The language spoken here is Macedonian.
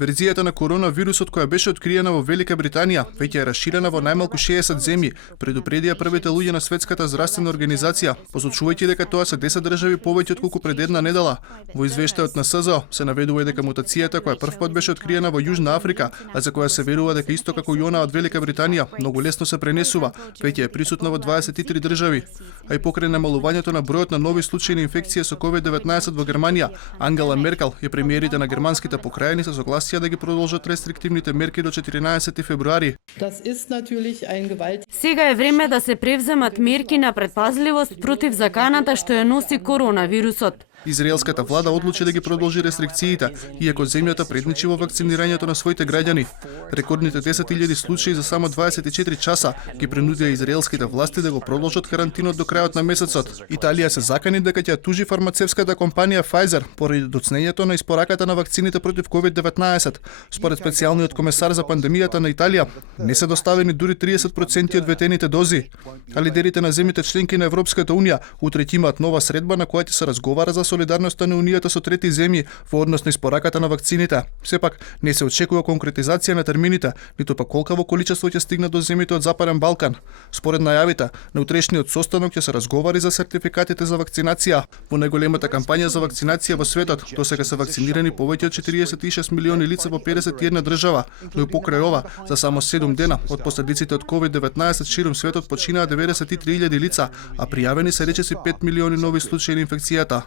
Верзијата на коронавирусот која беше откриена во Велика Британија веќе е расширена во најмалку 60 земји, предупредија првите луѓе на Светската здравствена организација, посочувајќи дека тоа се 10 држави повеќе отколку пред една недела. Во извештајот на СЗО се наведува и дека мутацијата која првпат беше откриена во Јужна Африка, а за која се верува дека исто како и она од Велика Британија, многу лесно се пренесува, веќе е присутна во 23 држави. А и покрај намалувањето на бројот на нови случаи на инфекција со COVID-19 во Германија, Ангела Меркел и премиерите на германските покрајни се согласија да ги продолжат рестриктивните мерки до 14 февруари. Сега е време да се превземат мерки на предпазливост против заканата што ја носи коронавирусот. Израелската влада одлучи да ги продолжи рестрикциите, иако земјата предничи во вакцинирањето на своите граѓани. Рекордните 10.000 случаи за само 24 часа ги принудија израелските власти да го продолжат карантинот до крајот на месецот. Италија се закани дека ќе тужи фармацевската компанија Pfizer поради доцнењето на испораката на вакцините против COVID-19. Според специјалниот комесар за пандемијата на Италија, не се доставени дури 30% од ветените дози. А лидерите на земјите членки на Европската унија утре ќе имаат нова средба на која ќе се разговара за солидарноста на унијата со трети земји во однос на испораката на вакцините. Сепак не се очекува конкретизација на термините, ниту пак колкаво количество ќе стигне до земјите од Западен Балкан. Според најавите, на утрешниот состанок ќе се разговари за сертификатите за вакцинација. Во најголемата кампања за вакцинација во светот, досега се вакцинирани повеќе од 46 милиони лица во 51 држава, но и покрај ова, за само 7 дена од последиците од COVID-19 ширум светот починаа 93.000 лица, а пријавени се речиси 5 милиони нови случаи на инфекцијата.